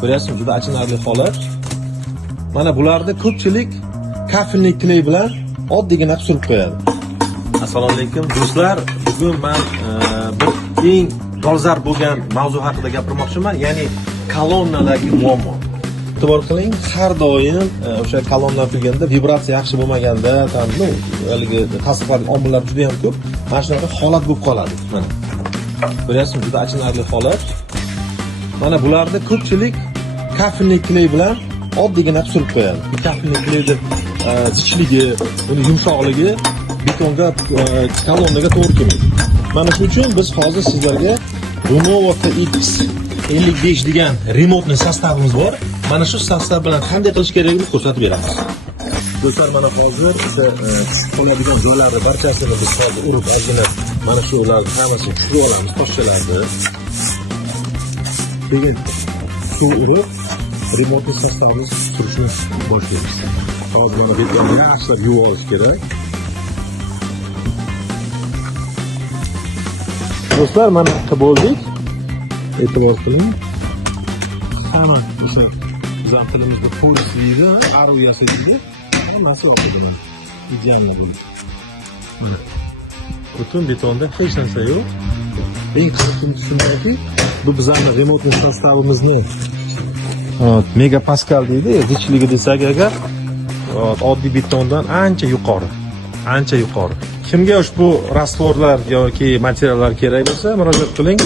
Ko'ryapsizmi, juda achinarli holat. Mana bularni ko'pchilik kafenlik kley bilan oddiygina surib qo'yadi. Assalomu alaykum do'stlar. Bugun men bir eng dolzarb bo'lgan mavzu haqida gapirmoqchiman, ya'ni kolonnadagi muammo. E'tibor qiling, har doim o'sha kolonnalar qilganda vibratsiya yaxshi bo'lmaganda, haligi tasdiqlar omillar juda ham ko'p. Mana shunaqa holat bo'lib qoladi. Mana. Ko'ryapsizmi, juda achinarli holat. Mana bularni ko'pchilik kafenlik kley bilan oddiygina surib qo'yadi. Kafenlik kleyni zichligi, uni yumshoqligi betonga, kolonnaga to'g'ri kelmaydi. Mana shuning uchun biz hozir sizlarga Lenovo TX55 degan remotni sostavimiz bor. Mana shu sostav bilan qanday qilish kerakligini ko'rsatib beramiz. Do'stlar, mana hozir tushib qoladigan joylarni barchasini biz hozir urib ozgina mana shu ularni hammasini tushirib olamiz, toshchalarni. Keyin shu urib remotni sostavimiz surishni boshlaymiz. Hozir mana betonni yaxshilab yuvib olish kerak. Do'stlar, mana qilib bo'ldik. E'tibor qiling. Hamma o'sha bizning tilimizda polisliga, arov yasaydiga hammasi oqadi. Ideal bo'ldi. Mana butun betonda hech narsa yo'q. Eng qiziqarlisi shundaki, bu bizning remotni sostavimizni megapascal deydi, zichligi desak agar, oddiy betondan ancha yuqori. Kimga ushbu rastvorlar yoki materiallar kerak bo'lsa, murojaat qiling.